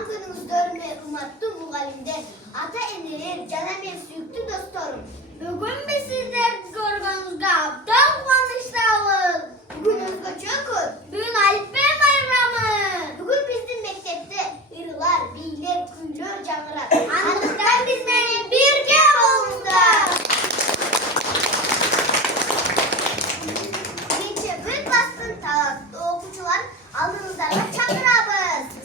Tuğan gününüzde örme umattı muğalimden. Ata enilir, canım en süyüktü dostlarım. Bugün biz sizler görgünüzde abdan konuştağız. Bugün özgöçökür. Bugün Alp Bey bayramı. Bugün bizim mektepte ırılar, beyler, küylör, canlılar. Anlıktan bizlerle birge olmuşlar. Geçe büyük baskın talatlı okucular alnınızlarla çakırabız.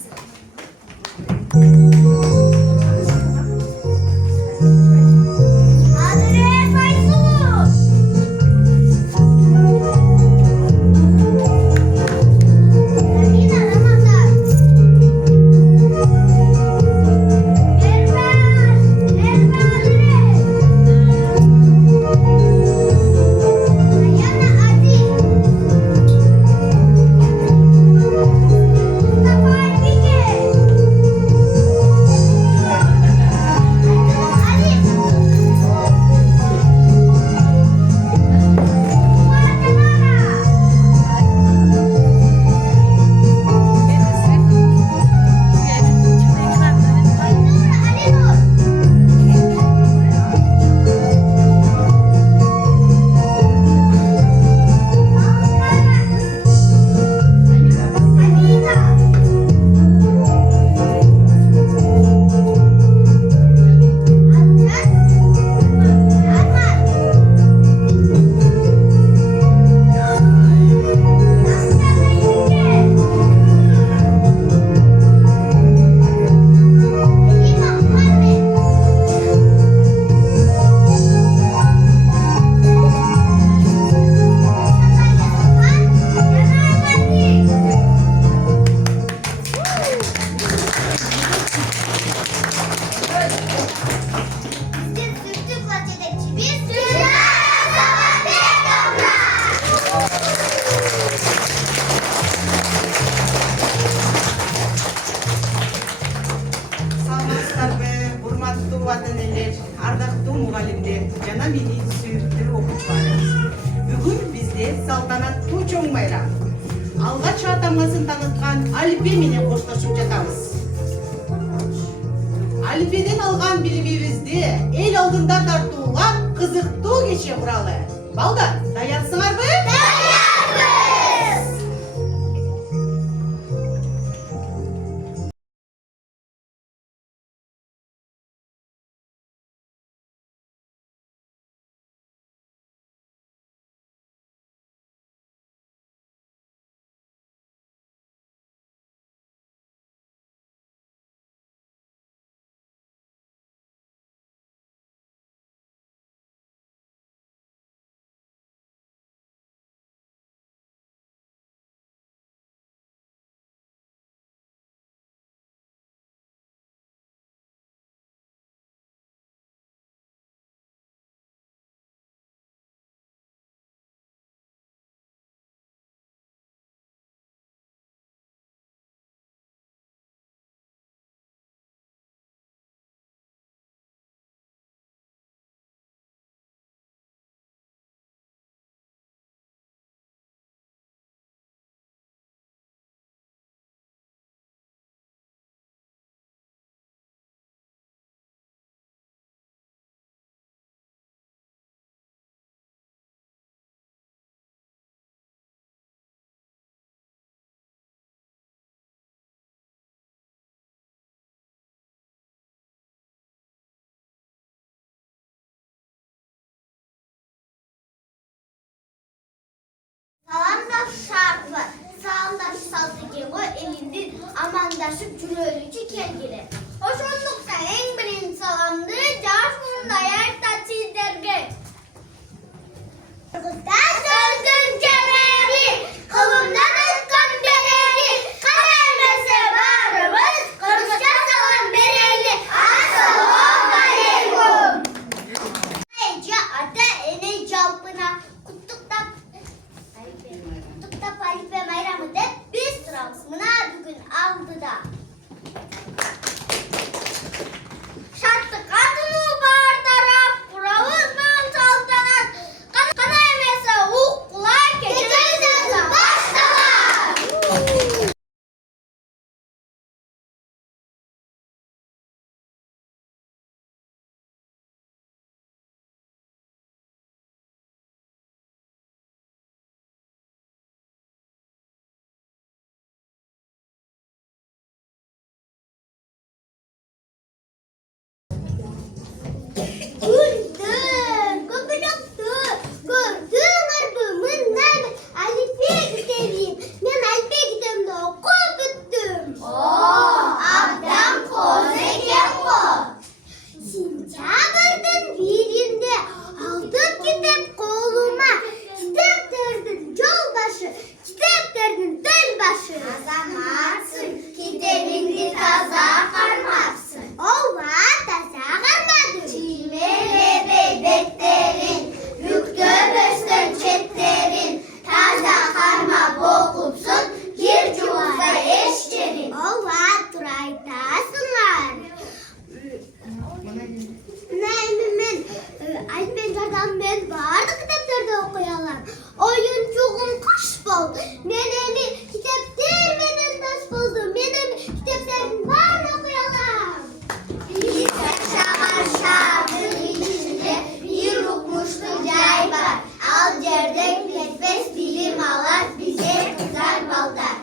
Ардактуу мугалимдер, жана менин сүйүктүү окуучуларым. Бүгүн бизде салтанаттуу чоң байрам. Алгач атамасын таныткан Алипе менен коштошуп жатабыз. Алипеден алган билимибизди эл алдында тартуулап, кызыктуу кече куралы. Балдар, даярсыңарбы? Dayanırız. Salamdaş şartı, salamdaş saltıge o elinde amandaşıp cürölücü kelgili. Hoşunlukta en birinci salamdı, car sonunda yer taçizlerge. Kızdan sözdüm keleri, kolumdan ıskam deleri, kalemese varımız, konuşa salam bereli, assalamu aleykum. Ece ata ene calpına, kutlukta Alip bayramı da biz sıramız mına bugün aldıda. айтасыңар. Men Alpenjardan ben bardıq kitaplarda okuy alam. Oyuncuğum kuş bol. Meneni kitaplar menen dost boldu. Menen kitapların bарын okuy alam. Bir yaşagan şahın içinde bir ukmuşlu jay var. Al jerdek yetmez bilim alat bize kızar baldar.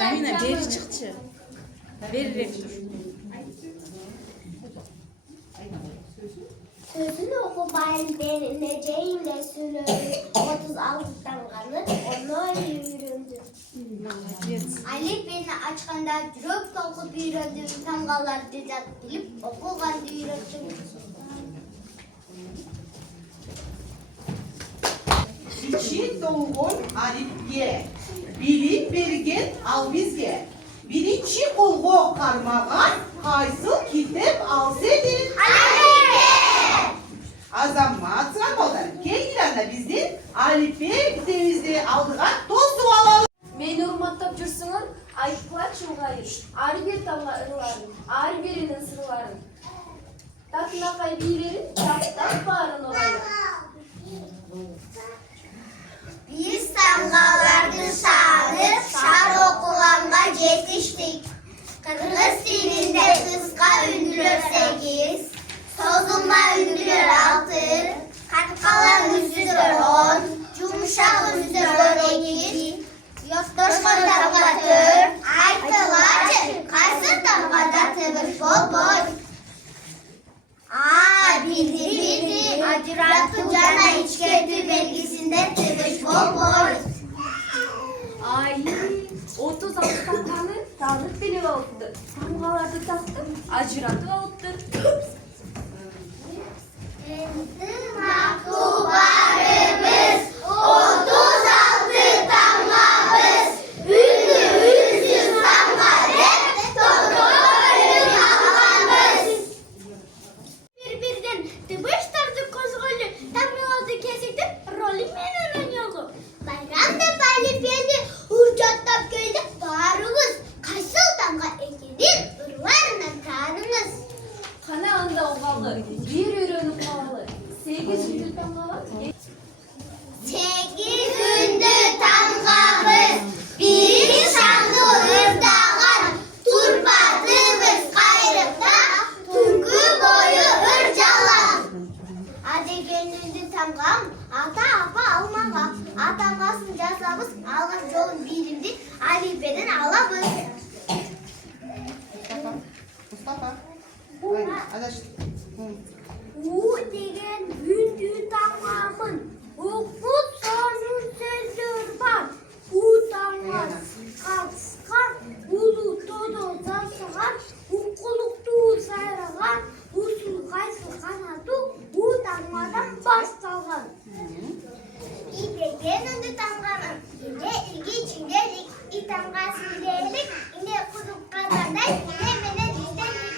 Aynen beri çıkçı. Beri rektör. Sözünü oku bayım verileceğim de sürüyorum. 36'dan kalır, onu yürüdüm. Ali beni açkanda cürök okup yürüdüm. Tamgalar düzelt bilip okugan yürüdüm. İçi dolgun Arif'e, bilim bergen al bizge. Birinci kolgo karmagan, kaysıl kitap al senin. Azamat Ramazan, kendilerine bizden Arif'e kitabımızda aldığan tostu alalım. Meni urmattap жүрсүңөр, айтпак чулгайыр. Ары бир тамга ырларын, ары биринин сырларын. Татынакай бийлерин, таптап баарын орайыр. Biz tamgalardı sağlık, şar okulanma yetiştik. Kırgız dilinde kıska ünlüler 8, sozulma ünlüler 6, katkalan üstüdür 10, yumuşak üstüdür 2, yostoşkan damga 4, aytılar, kaysın damgada tıbış bol bol. Bildi, acırattı cana içketi belgisinde tıbış bol bol. Ay, 36 takkаны tanrık bilip aldı. Tamgalardı taktım, acıratı aldı. Maktubarımız 36 tamgamız. Ünlü ünsüz tamgalar, doktorun tamgamız. Birbirinden tıbıştırdı kozgolu, tamgalardı kesikti, rolü menen yolu. Bayramda balipiyeli, hurcattap köyde bağırınız. Kaysıl tamga ekedir, ırlarla karınız. Kana anda oğalı, bir ürünü pahalı. алған жолын билімді алифбеден алабыз. Mustafa. Ой, adaş. У деген үнді тамамын, ұқпұт санын сөздер бар. У тамас қатысқан, ұлы тоды засыған, ұққылықты сайраған, ұсыл қайсы қанату, у тамадан басталған. İpekten önde tamamın, yine ilgi içindelik, itamgasın delik, yine kuduk kadarday, yine mene dizdelik.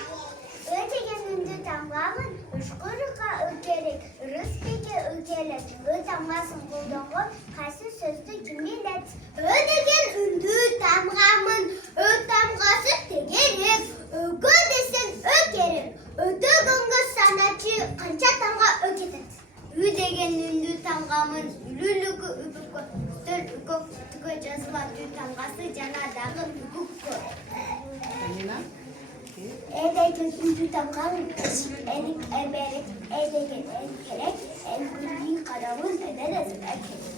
Ötegen önde tamamın, ışkırıka ülkelik, rızkeke ülkelik, ötamgasın bulduğun, karşı sözlü cümlelet. Ötegen önde tamamın, ötamgası tegerik, ögü desen ökerim, ötegenge sanatçı kança tamga öketet. Ü деген үнді тамғамын, үлілігі үбікі, үстір үкік, түгі жазыла тү тамғасы жанадағы үкік. Әдеген үнді тамғамын, әнік әмәрік, әдеген әнкерек, әнкүрдің қарауын әдәдәсін әкелік.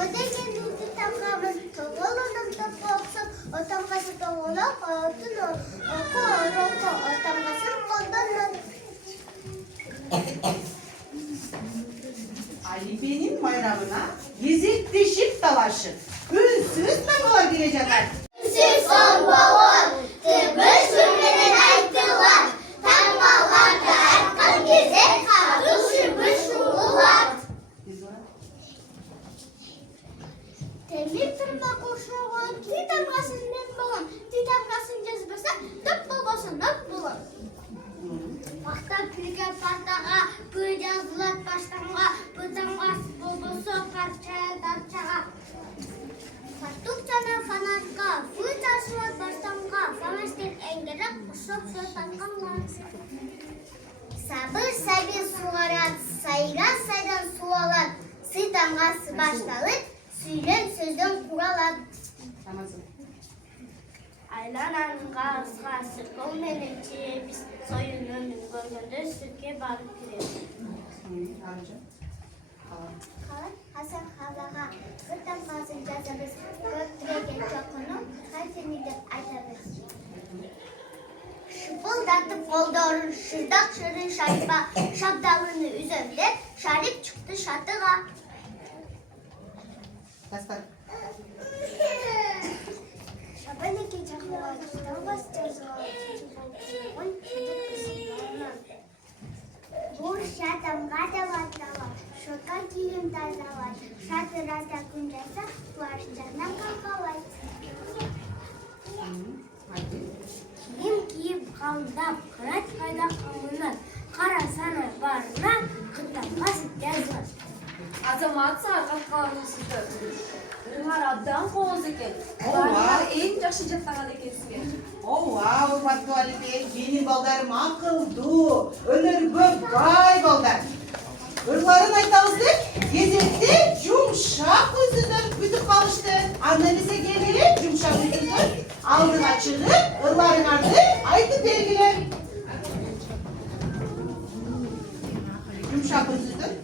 Ödegen үнді тамғамын, тоғылының тапы оқсын, отамғасы тоғылы, қойытын оқы, орықы, отамғасын қолданын. Alife'nin bayramına gezekleşip dalaşır. Ünsüz tangolar gelecekler. Ünsüz sonbahar, tıbır sürmeden aytılar. Tangolarda erkan gezek, kadı şıbır şuğular. Temlik tırmak uşuğun, titamgasın ben boğun. Titamgasın cezbese, tıp babasın tıp bulun. Vakta pülge partağa, pül yazılat baştanğa, pıtanğas bobosu parçaya darçağa. Fartuk çana fanatka, pül taşılat baştanğa, fameşten engerek uşak söz tanğanlar. Sabır sabir suğarat, sayran saydan sualat, sıtanğası baştalık, süylen sözden kuralat. Aylananın ağızға sırkol menen çiğebiz, soyun önün görgünde sürke barıp kiremiz. Kalan Hasan Halağa, gırtan bazın жазабыз, көптіреген çokunun қайтені деп айтабыз. Шыпылдатып қолдарын, шырдақ шырын шарипа, шабдалыны үземде, шарip çıktı шатыға. Шабанеке жақылар, табас жазылар, чүбілген шыдық кісілерінен. Бұл шатамға да батталар, шоқа киім тазалар, шатырата күн жаса, плаштарынан қалқалай. Киім киіп қалдап, қырат қайда қалынар, қара саны барына, қытамға жазылар. Азамат сарқат қаланысызды. Ырыңар абдан қоғыз екен. Оларыңар ең жақшы жаттаған екенсіңер. Вау, Бату Алифе, менің балдарым ақылды, өнерге бай балдар. Ырларын айтамызды, кезекте жұмшақ өзінен үтіп қалышты. Аннелісе келері жұмшақ өзінен алдыға шығып, ырларыңарды айтып бергілер. Жұмшақ өзінен.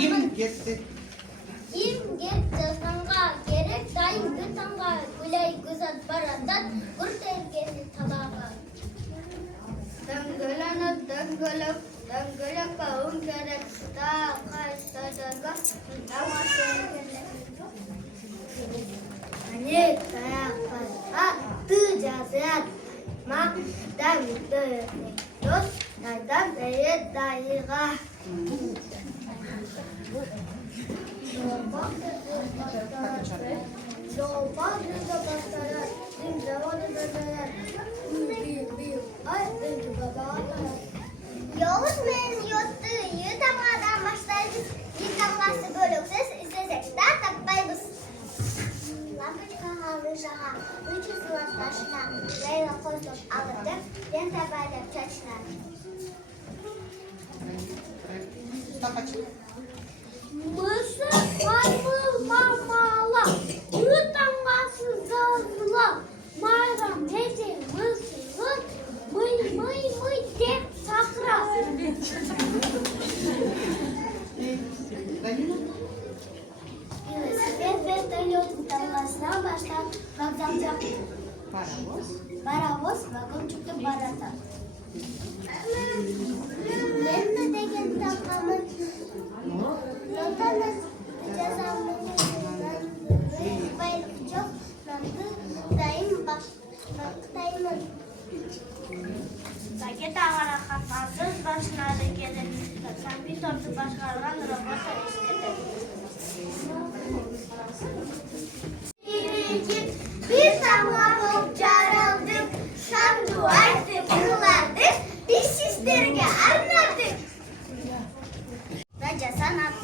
Kim gitti? Kim gitti tanga gerek dayım bir tanga gülay güzel baradan kurt ergeni tabağa. Dangölana dangölak dangölak kavun gerek da kaçta daga dama sevgili. Hani kayaklar ha tıcazat mak dam dönek dost daydan dayet dayıga. Zopa düzde başlar, dim zavallı döneler. Büyük, ay benim baba atalar. Yavuz men yottu, yutamadan başlarız. Yıkamazsa bölüksüz, istesek de tapmayız. Lampochka aldı şaha, üç ısılat taşına. Leyla koydum alırdı, ben teberdim çaçına. Mustafa Mısır marmıl marmala, yutamazsın zazla. Mayram hece mısırın, mıy mıy mıy dep sakra. Ben dönüyordum dalgasına başlar, vagzamca. Baravoz, vagon çıktı barata. Ben de degen takamın, yotanız cezamın, bayılık çok, nandı, dayım baktayımın. Sanki dağlara katmazsız başına da gelir, sen bir tortu başkalarından robota istedi. Bir damla hopçarıldık, şan duvardık, kılardık, biz sizlerge anladık. Raca sanat.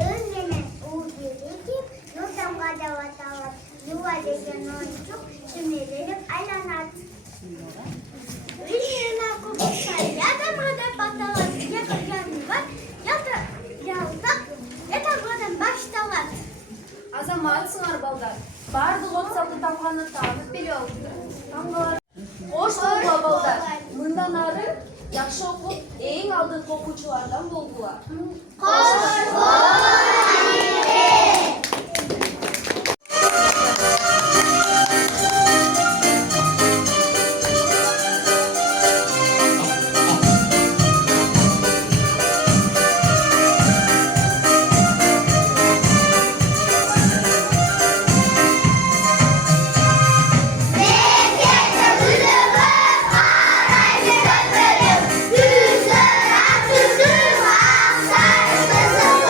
Önleme uğur gerekip, nurdan kadar vatavat, yuvarlıken oncuk, şimdilerim aylanat. Rilina kubuklar, ya da madem batavat, ya da yanı var, ya da yaldak, ya da kadın baştavat. Азаматсыңар балдар. Барды лотсалды тамғаны танып беле алды. Қош болуға балдар. Мындан ары яхшы окуп, эң алдыңкы окуучулардан болгула. Koş boy! Güzel, güzel, güzel, güzel,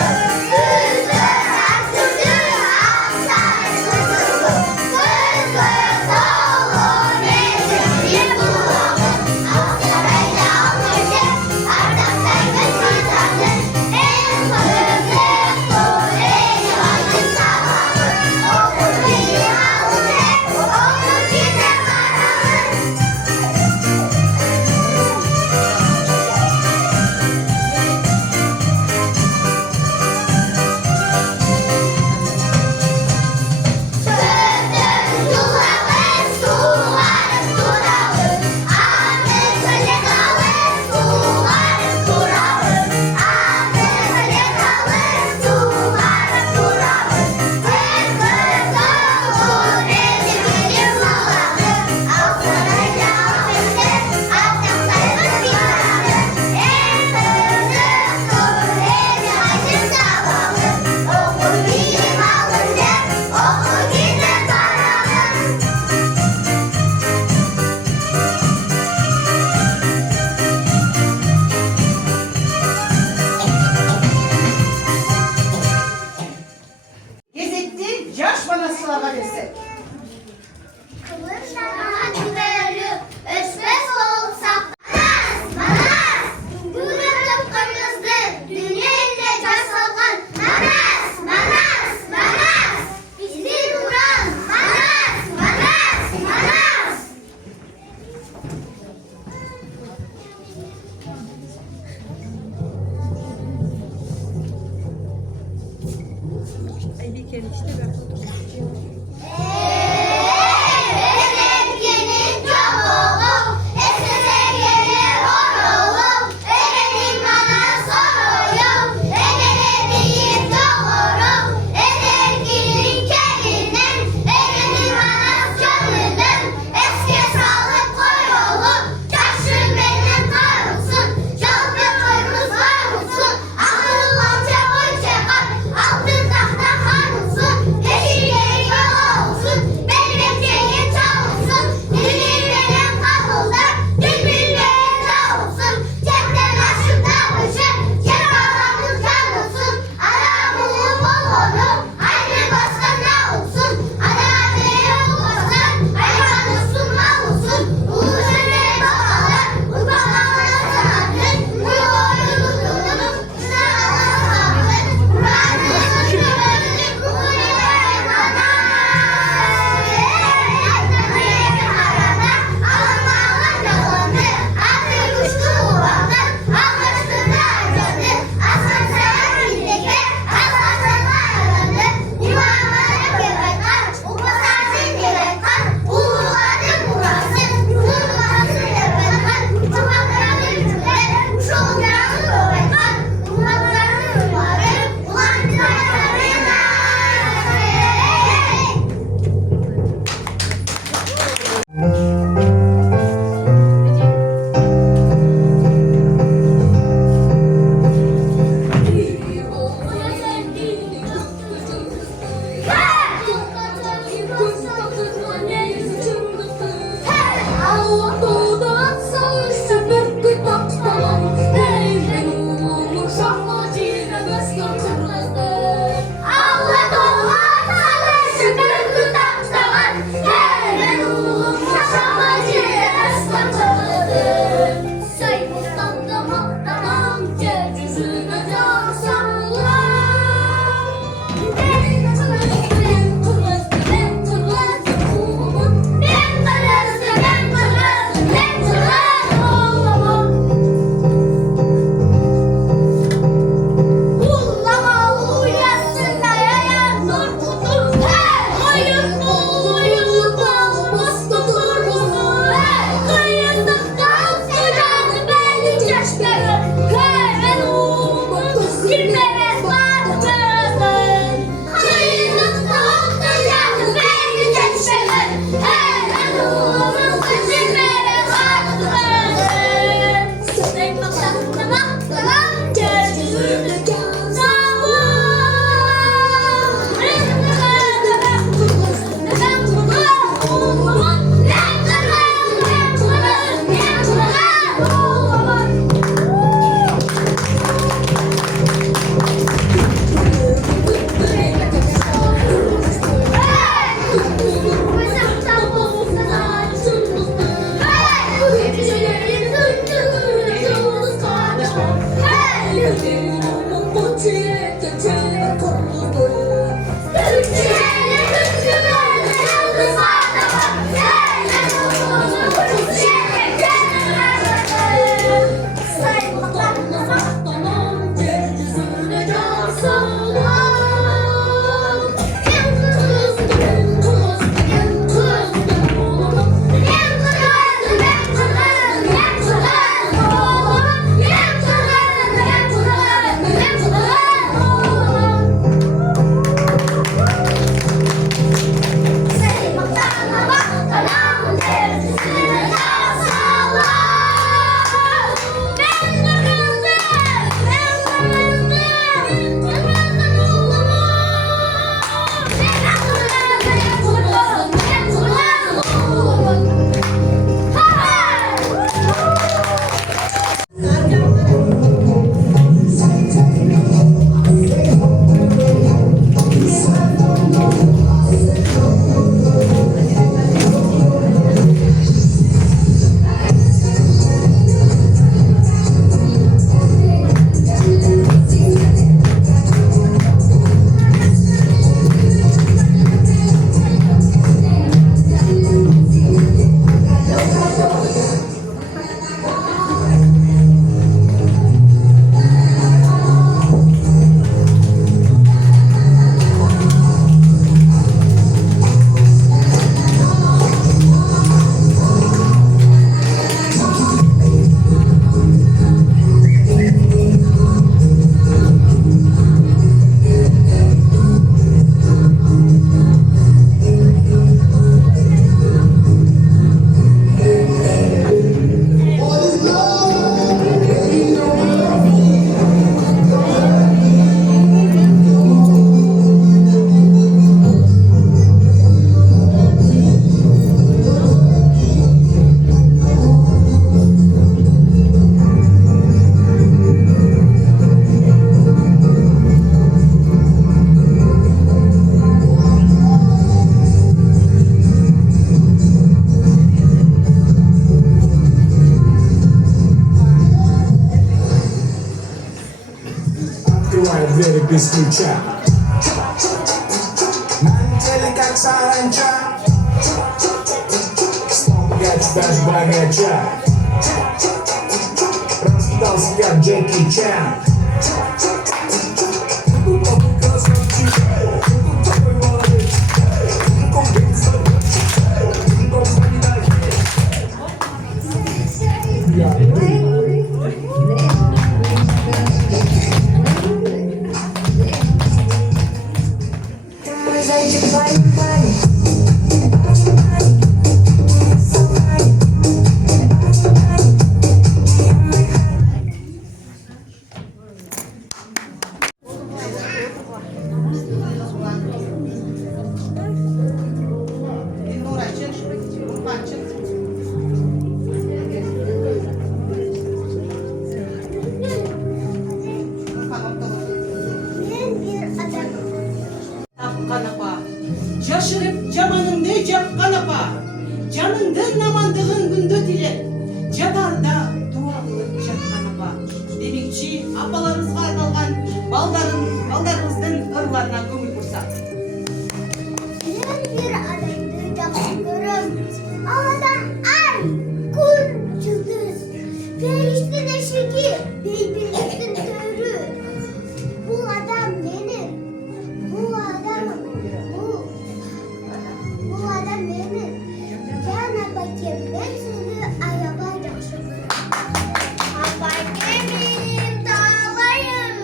Bismillah. Mencelik aksaranca. Geç beş bagajı. Rastasya Jackie Chan. Nur açın, Urfa açın. Urfa noktaları. Ben bir adam. Kanapa. Şaşırıp camanın ne cep kanapa. Canındın amandığın günde dile. Cadarda dualı cep kanapa. Demekçi apalarımızga arналган baldarımыздın ırlarına көңіл kursak. Ben bir adamdı жақсы көрем. Ал адам ай, күн, жұлдыз. Періштің әшігі, бейбірліктің төрі. Бұл адам менің. Бұл адам менің. Жан апакем, мен сізді аябай жақсы көрем. Апакемім талайым.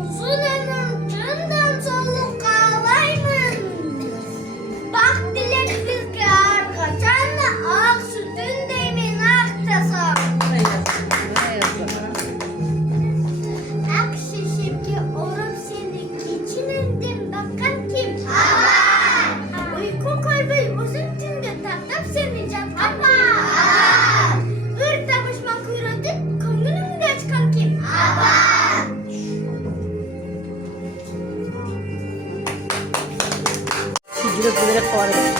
Uzun ömrümden soluk kalmayın. Bak dilek bizge arkacan da ak sütün demin aktasam. Ak şişimki orup seni geçinirdim bakan kim? Uyku kalbi uzun tünde taktap seni can apa. Ür tabışma kuyruğu koynumda çıkan kim? Жүрек бүлдірек қалады.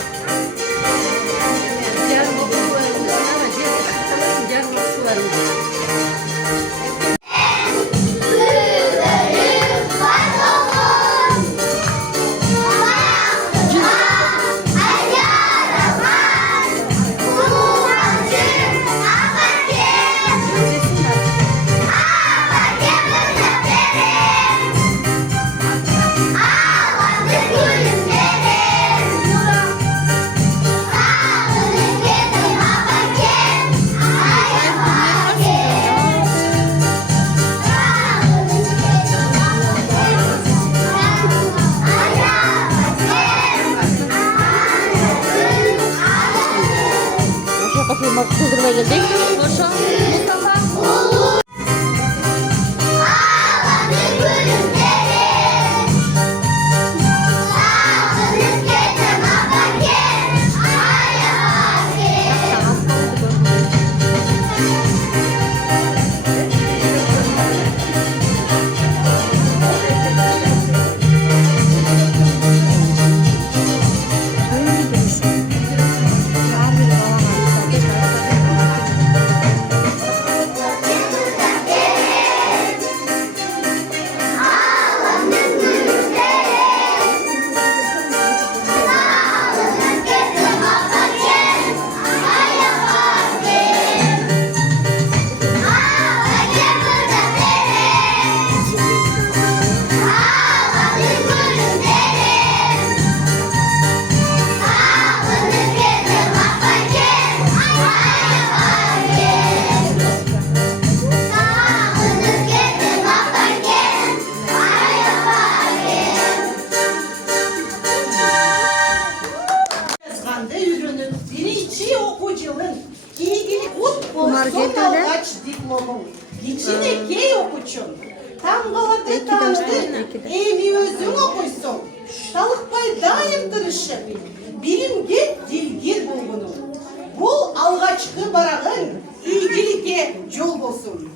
Жарым суарыңыз, ана жер жарым суарыңыз. Boşa kapıyı kızdırmaya geldik. Boşa. Mustafa. Yazganda ürünün birinci okucunun ilgili Bunlar son geldi öyle. algaç diplomu. İçine key okuçun. Tamgalarda tanıştır, evi özün okuysun. Talıkpay daim tırışıp, bilimge dilgir bulgunu. Bu algaçkı barağın ilgilikке yol bolsun.